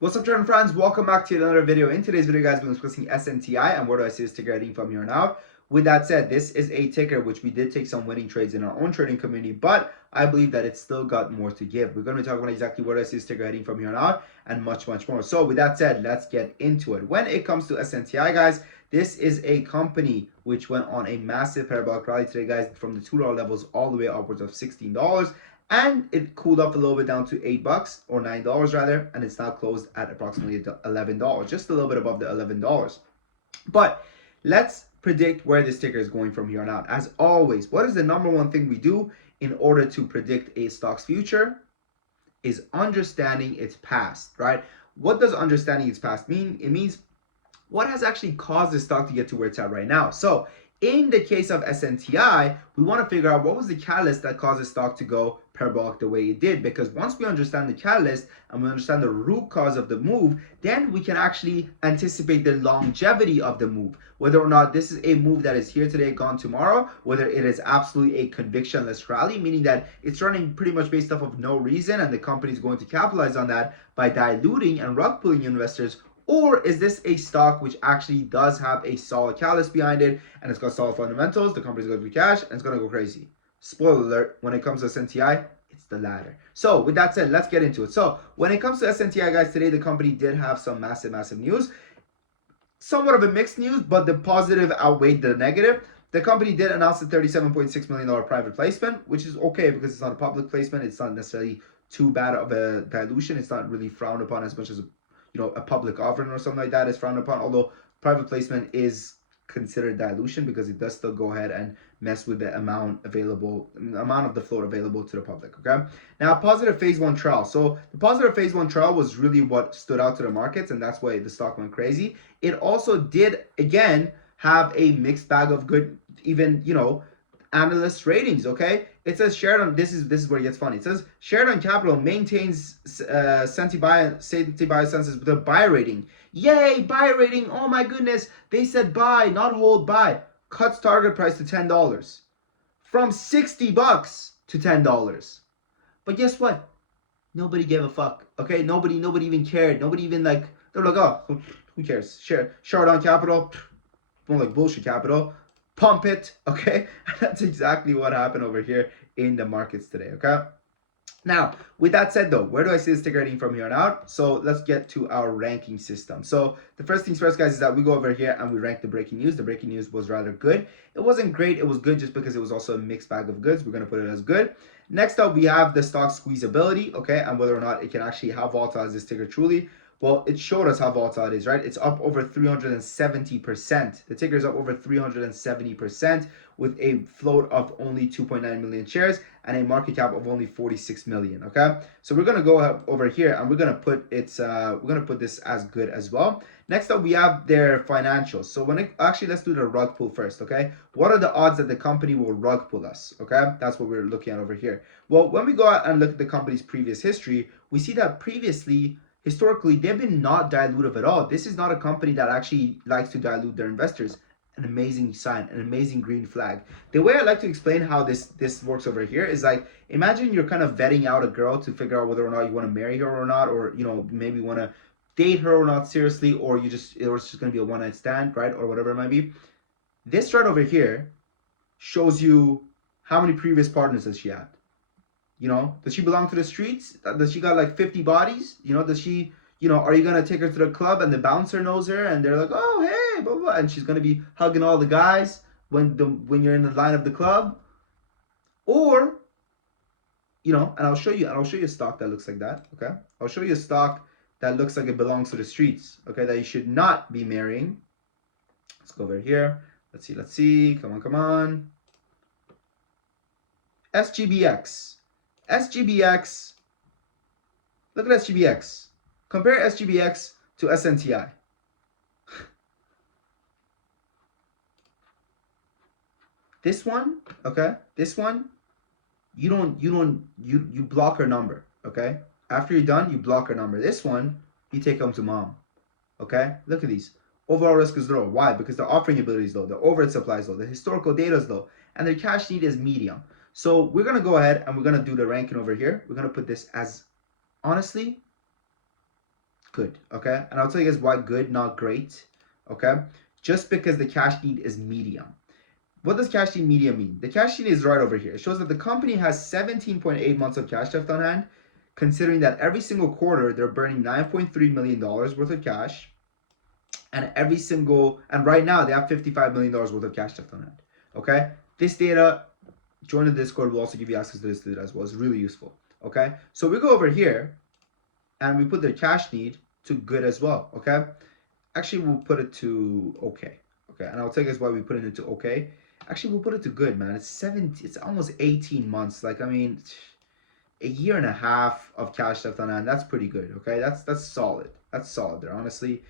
What's up, Jordan friends? Welcome back to another video. In today's video, guys, we're discussing Snti and where do I see this ticker heading from here on out. With that said, this is a ticker which we did take some winning trades in our own trading community, but I believe that it's still got more to give. We're going to be talking about exactly where do I see this ticker heading from here on out and much, much more. So with that said, let's get into it. When it comes to Snti, guys, this is a company which went on a massive parabolic rally today, guys, from the $2 levels all the way upwards of $16. And it cooled off a little bit down to $8 or $9 rather, and it's now closed at approximately $11, just a little bit above the $11. But let's predict where this ticker is going from here on out. As always, what is the number one thing we do in order to predict a stock's future? Is understanding its past, right? What does understanding its past mean? It means what has actually caused the stock to get to where it's at right now. So in the case of SNTI, we want to figure out what was the catalyst that caused the stock to go parabolic the way it did. Because once we understand the catalyst and we understand the root cause of the move, then we can actually anticipate the longevity of the move. Whether or not this is a move that is here today, gone tomorrow, whether it is absolutely a convictionless rally, meaning that it's running pretty much based off of no reason and the company is going to capitalize on that by diluting and rug pulling investors. Or is this a stock which actually does have a solid catalyst behind it and it's got solid fundamentals, the company's going to be cash, and it's going to go crazy? Spoiler alert, when it comes to SNTI, it's the latter. So with that said, let's get into it. So when it comes to SNTI, guys, today the company did have some massive news. Somewhat of a mixed news, but the positive outweighed the negative. The company did announce a $37.6 million private placement, which is okay because it's not a public placement. It's not necessarily too bad of a dilution. It's not really frowned upon as much as a public offering or something like that is frowned upon, although private placement is considered dilution because it does still go ahead and mess with the amount of the float available to the public. Okay, now positive phase 1 trial. So the positive phase 1 trial was really what stood out to the markets, and that's why the stock went crazy. It also did again have a mixed bag of good, even analyst ratings. Okay, it says Sheridan. This is where it gets funny. It says Sheridan Capital maintains Snti Biosenses with a buy rating. Yay, buy rating! Oh my goodness, they said buy, not hold. Buy. Cuts target price to $10 from $60 to $10. But guess what? Nobody gave a fuck. Okay, nobody even cared. Nobody even they're like, oh, who cares? Sheridan Capital, more like bullshit capital. Pump it, okay? That's exactly what happened over here in the markets today, okay? Now, with that said though, where do I see this ticker heading from here on out? So let's get to our ranking system. So the first things first, guys, is that we go over here and we rank the breaking news. The breaking news was rather good. It wasn't great. It was good just because it was also a mixed bag of goods. We're going to put it as good. Next up, we have the stock squeezability, okay? And whether or not it can actually, how volatile is this ticker truly? Well, it showed us how volatile it is, right? It's up over 370%. The ticker is up over 370% with a float of only 2.9 million shares and a market cap of only 46 million. Okay, so we're gonna go over here and we're gonna put this as good as well. Next up, we have their financials. So let's do the rug pull first. Okay, what are the odds that the company will rug pull us? Okay, that's what we're looking at over here. Well, when we go out and look at the company's previous history, we see that historically, they've been not dilutive at all. This is not a company that actually likes to dilute their investors. An amazing sign, an amazing green flag. The way I like to explain how this works over here is like, imagine you're kind of vetting out a girl to figure out whether or not you want to marry her or not, or maybe want to date her or not seriously, or it's just going to be a one-night stand, right, or whatever it might be. This chart over here shows you how many previous partners has she had. Does she belong to the streets? Does she got like 50 bodies? Does she, are you going to take her to the club and the bouncer knows her and they're like, oh, hey, blah, blah, and she's going to be hugging all the guys when you're in the line of the club? Or, and I'll show you a stock that looks like that, okay? I'll show you a stock that looks like it belongs to the streets, okay, that you should not be marrying. Let's go over here. Let's see. Come on. SGBX. Look at SGBX. Compare SGBX to SNTI. This one, okay? This one, you block her number, okay? After you're done, you block her number. This one, you take home to mom, okay? Look at these. Overall risk is low. Why? Because the offering ability is low, the overhead supply is low, the historical data is low, and their cash need is medium. So we're going to go ahead and we're going to do the ranking over here. We're going to put this as, honestly, good, okay? And I'll tell you guys why good, not great, okay? Just because the cash need is medium. What does cash need medium mean? The cash need is right over here. It shows that the company has 17.8 months of cash left on hand, considering that every single quarter they're burning $9.3 million worth of cash, and right now they have $55 million worth of cash left on hand, okay? This data, join the Discord, will also give you access to this data as well. It's really useful, okay? So we go over here, and we put their cash need to good as well, okay? Actually, we'll put it to okay, and I'll tell you guys why we put it into okay. Actually, we'll put it to good, man. It's almost 18 months. Like, I mean, a year and a half of cash left on hand. That's pretty good, okay? That's solid. That's solid there, honestly.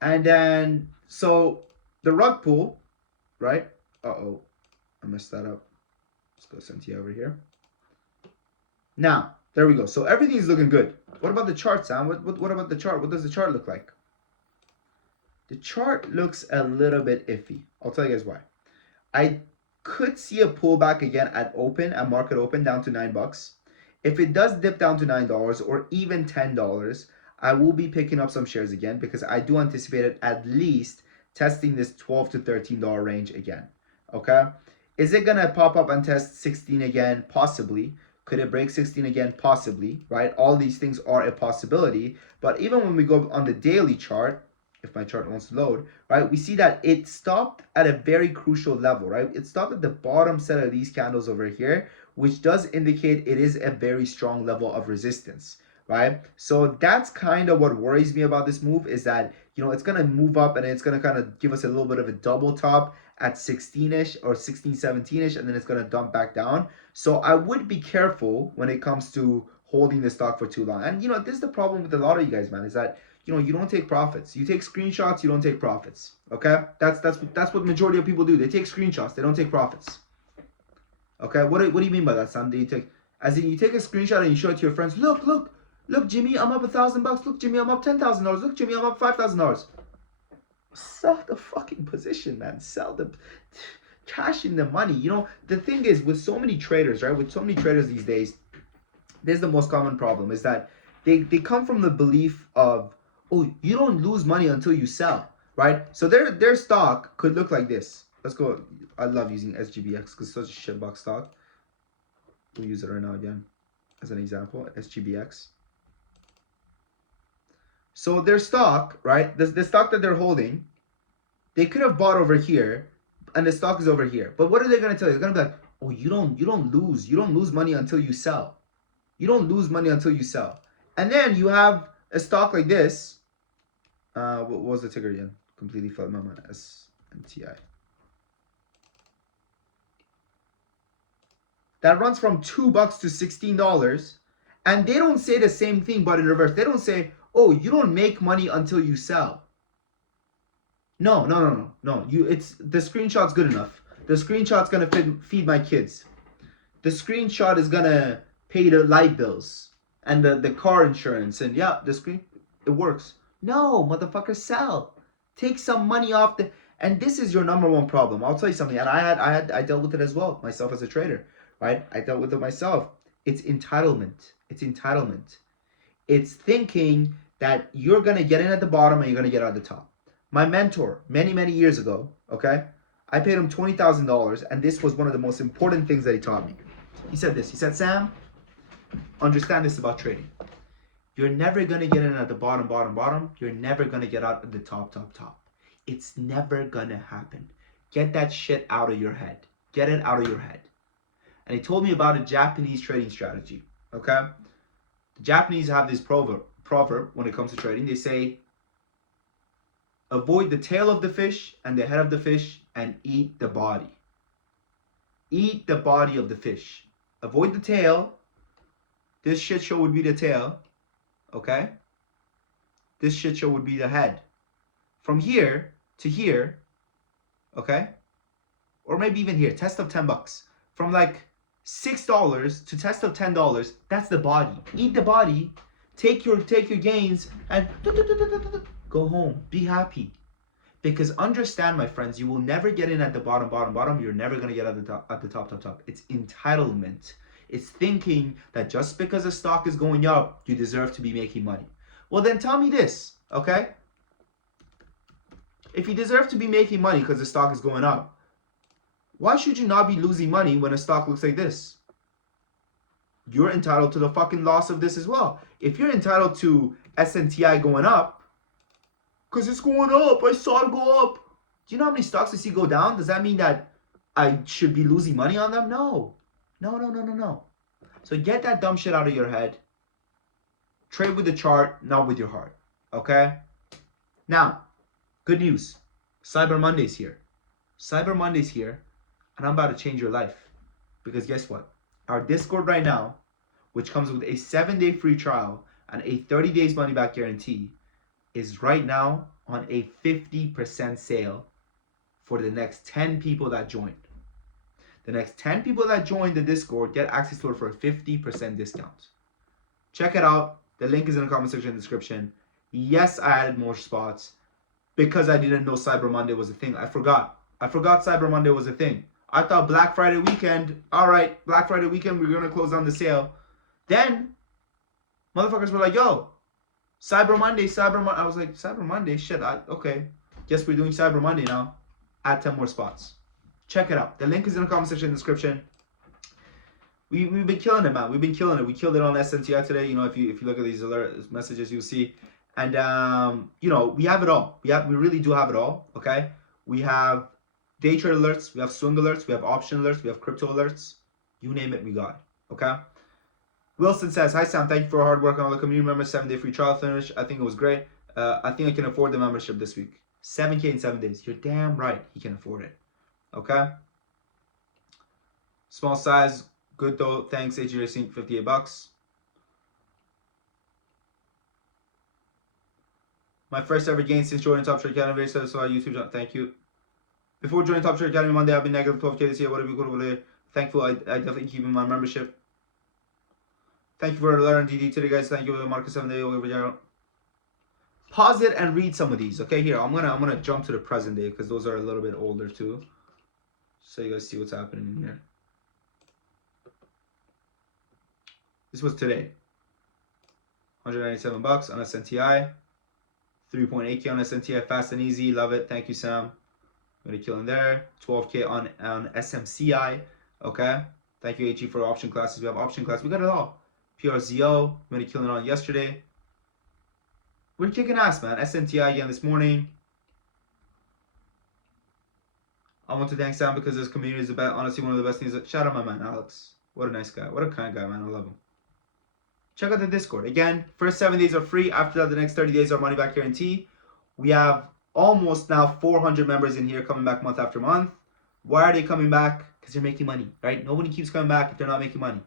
And then, so the rug pull, right? Uh-oh, I messed that up. Let's go Snti over here. Now, there we go. So everything's looking good. What about the chart, Sam? What about the chart? What does the chart look like? The chart looks a little bit iffy. I'll tell you guys why. I could see a pullback again at market open down to $9. If it does dip down to $9 or even $10, I will be picking up some shares again because I do anticipate it at least testing this $12 to $13 range again. Okay? Is it gonna pop up and test 16 again? Possibly. Could it break 16 again? Possibly, right? All these things are a possibility. But even when we go on the daily chart, if my chart wants to load, right, we see that it stopped at a very crucial level, right? It stopped at the bottom set of these candles over here, which does indicate it is a very strong level of resistance, right? So that's kind of what worries me about this move, is that, you know, it's going to move up and it's going to kind of give us a little bit of a double top at 16-ish or 16, 17-ish, and then it's going to dump back down. So I would be careful when it comes to holding the stock for too long. And, you know, this is the problem with a lot of you guys, man, is that, you know, you don't take profits. You take screenshots, you don't take profits. Okay? That's what majority of people do. They take screenshots, they don't take profits. Okay? What do you mean by that, Sam? Do you take, as in you take a screenshot and you show it to your friends, look, Jimmy, I'm up $1,000. Look, Jimmy, I'm up $10,000. Look, Jimmy, I'm up $5,000. Sell the fucking position, man. Sell the cash in the money. You know, the thing is, with so many traders, right? With so many traders these days, there's the most common problem, is that they come from the belief of, oh, you don't lose money until you sell, right? So their stock could look like this. Let's go. I love using SGBX because it's such a shitbox stock. We'll use it right now again as an example, SGBX. So their stock, right, the stock that they're holding, they could have bought over here, and the stock is over here. But what are they going to tell you? They're going to be like, oh, you don't lose money until you sell. You don't lose money until you sell. And then you have a stock like this. What was the ticker again? Completely fell my mind. SNTI. That runs from $2 to $16, and they don't say the same thing, but in reverse. They don't say, "Oh, you don't make money until you sell." No. It's the screenshot's good enough. The screenshot's gonna feed my kids. The screenshot is gonna pay the light bills and the car insurance, and yeah, it works. No, motherfucker, sell. Take some money off the, and this is your number one problem. I'll tell you something, and I dealt with it as well, myself as a trader, right? I dealt with it myself. It's entitlement. It's thinking that you're gonna get in at the bottom and you're gonna get out at the top. My mentor, many years ago, okay, I paid him $20,000, and this was one of the most important things that he taught me. He said this. He said, Sam, understand this about trading. You're never going to get in at the bottom. You're never going to get out at the top. It's never going to happen. Get that shit out of your head. Get it out of your head. And he told me about a Japanese trading strategy, okay? The Japanese have this proverb when it comes to trading. They say, avoid the tail of the fish and the head of the fish and eat the body. Eat the body of the fish. Avoid the tail. This shit show would be the tail. Okay? This shit show would be the head. From here to here, okay? Or maybe even here, test of $10. From like $6 to test of $10, that's the body. Eat the body, take your gains, and go home. Be happy. Because understand, my friends, you will never get in at the bottom. You're never going to get at the top. It's entitlement. It's thinking that just because a stock is going up, you deserve to be making money. Well, then tell me this, okay? If you deserve to be making money because the stock is going up, why should you not be losing money when a stock looks like this? You're entitled to the fucking loss of this as well. If you're entitled to SNTI going up, because it's going up, I saw it go up. Do you know how many stocks I see go down? Does that mean that I should be losing money on them? No. No. So get that dumb shit out of your head. Trade with the chart, not with your heart. Okay? Now, good news. Cyber Monday's here. Cyber Monday's here, and I'm about to change your life. Because guess what? Our Discord right now, which comes with a 7-day free trial and a 30 days money back guarantee, is right now on a 50% sale for the next 10 people that joined. The next 10 people that join the Discord get access to it for a 50% discount. Check it out. The link is in the comment section and description. Yes, I added more spots because I didn't know Cyber Monday was a thing. I forgot Cyber Monday was a thing. I thought Black Friday weekend, all right, Black Friday weekend, we're going to close down the sale. Then, motherfuckers were like, yo, Cyber Monday. I was like, Cyber Monday? Shit, okay. Guess we're doing Cyber Monday now. Add 10 more spots. Check it out. The link is in the comment section and description. We've been killing it, man. We've been killing it. We killed it on SNTI today. You know, if you look at these alert messages, you'll see. And you know, we have it all. We really do have it all. Okay. We have day trade alerts. We have swing alerts. We have option alerts. We have crypto alerts. You name it, we got it. Okay. Wilson says, "Hi Sam, thank you for your hard work on all the community members. 7-day free trial finish. I think it was great. I think I can afford the membership this week. 7K in 7 days. You're damn right. He can afford it. Okay. Small size." Good though. Thanks, AG Racing, $58. My first ever gain since joining Top Trade Academy. Very satisfied. YouTube. Thank you. Before joining Top Trade Academy Monday, I've been negative 12K this year. Whatever you go over there. Thankful. I definitely keep in my membership. Thank you for learning DD today, guys. Thank you for the Marcus 7 day over. Pause it and read some of these. Okay, here I'm gonna jump to the present day because those are a little bit older too. So you guys see what's happening in here. This was today. $197 on SNTI. 3.8K on SNTI, fast and easy. Love it. Thank you, Sam. I'm going to kill in there. 12K on SMCI. Okay. Thank you, HE, for option classes. We have option class. We got it all. PRZO. I'm going to kill it on yesterday. We're kicking ass, man. SNTI again this morning. I want to thank Sam because this community is honestly one of the best things. Shout out my man, Alex. What a nice guy. What a kind guy, man. I love him. Check out the Discord. Again, first 7 days are free. After that, the next 30 days are money back guarantee. We have almost now 400 members in here coming back month after month. Why are they coming back? Because they're making money, right? Nobody keeps coming back if they're not making money.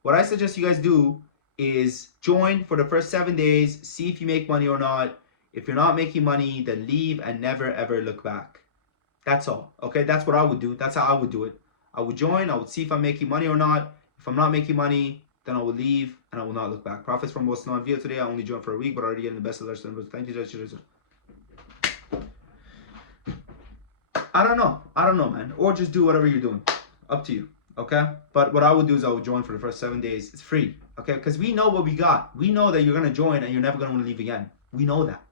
What I suggest you guys do is join for the first 7 days. See if you make money or not. If you're not making money, then leave and never ever look back. That's all. Okay, that's what I would do. That's how I would do it. I would join. I would see if I'm making money or not. If I'm not making money, then I will leave and I will not look back. Profits from what's not video today. I only joined for a week, but already getting the best alerts. Thank you, Judge. I don't know, man. Or just do whatever you're doing. Up to you. Okay? But what I would do is I would join for the first 7 days. It's free. Okay? Because we know what we got. We know that you're going to join and you're never going to want to leave again. We know that.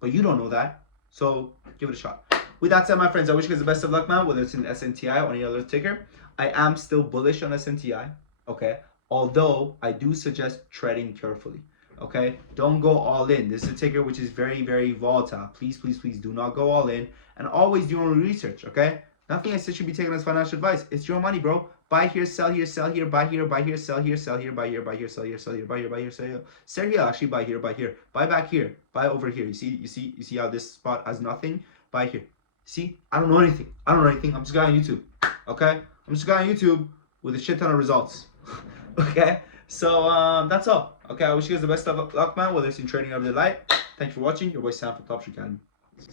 But you don't know that. So give it a shot. With that said, my friends, I wish you guys the best of luck, man. Whether it's in SNTI or any other ticker. I am still bullish on SNTI. Okay? Although I do suggest treading carefully. Okay, don't go all in. This is a ticker which is very, very volatile. Please do not go all in, and always do your own research. Okay, nothing I said should be taken as financial advice. It's your money, bro. Buy here, sell here, sell here, buy here, buy here, sell here, sell here, buy here, buy here, sell here, sell here, buy here, buy here, sell here. Sell here, actually buy here, buy back here, buy over here. You see how this spot has nothing? Buy here. See, I don't know anything. I'm just a guy on YouTube. Okay, I'm just a guy on YouTube with a shit ton of results. Okay, so that's all. Okay, I wish you guys the best of luck, man, whether it's in trading or the light. Thanks for watching. Your boy Sam from Top Trade Academy.